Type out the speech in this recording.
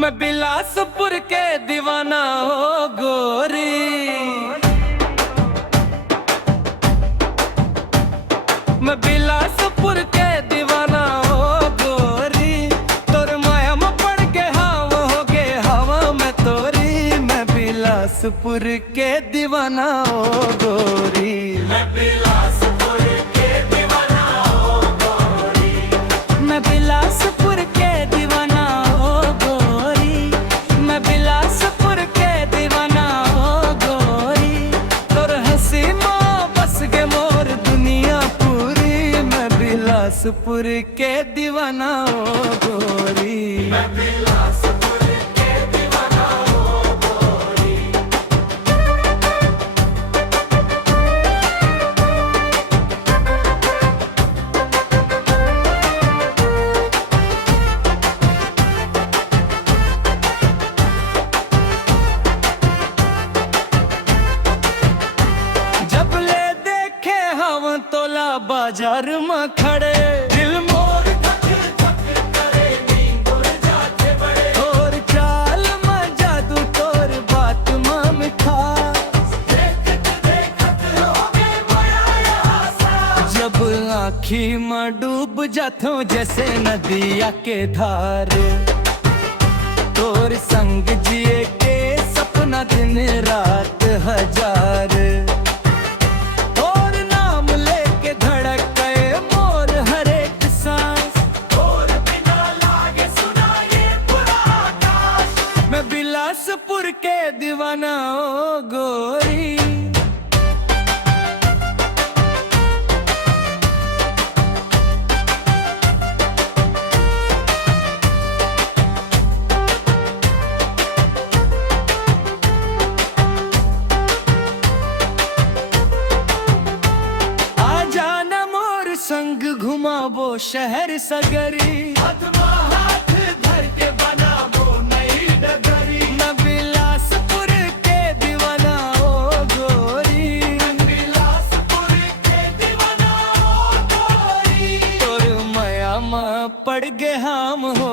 मैं बिलासपुर के दीवाना हो गोरी, मैं बिलासपुर के दीवाना हो गोरी। तोर माया में पड़ के हवा हो गे हवा में तोरी। मैं बिलासपुर के दीवाना हो गोरी, मैं बिलासपुर के दीवाना हो गोरी, मैं बिलासपुर के दीवाना हो गोरी, मैं बिलासपुर के दीवाना हो गोरी। तोर हंसी माँ बस के मोर दुनिया पूरी। मैं बिलासपुर के दीवाना हो गोरी, मैं बिलासपुर के दीवाना हो गोरी। जब ले देखे हम तोला बाजार में खड़े, दिल मोर धक धक करे नींद उड़ जाते बड़े। तोर चाल में जादू तोर बात में मिठास, देखत देखत हो गए बड़ा एहसास। जब आँखी में डूब जातो जैसे नदिया के धार, तोर संग जिए के सपना दिन रात हजार। तोर नाम लेके धड़के मोर हर एक सांस, तोर बिना लागे सुना ये पूरा आकाश। मैं बिलासपुर के दीवाना हो गोरी, संग घुमाबो शहर सगरी। हाथ में हाथ धर के बनाबो नई डगरी। मैं बिलासपुर के दीवाना हो गोरी, मैं बिलासपुर के दीवाना हो गोरी। तोर माया में पड़ गए हम हो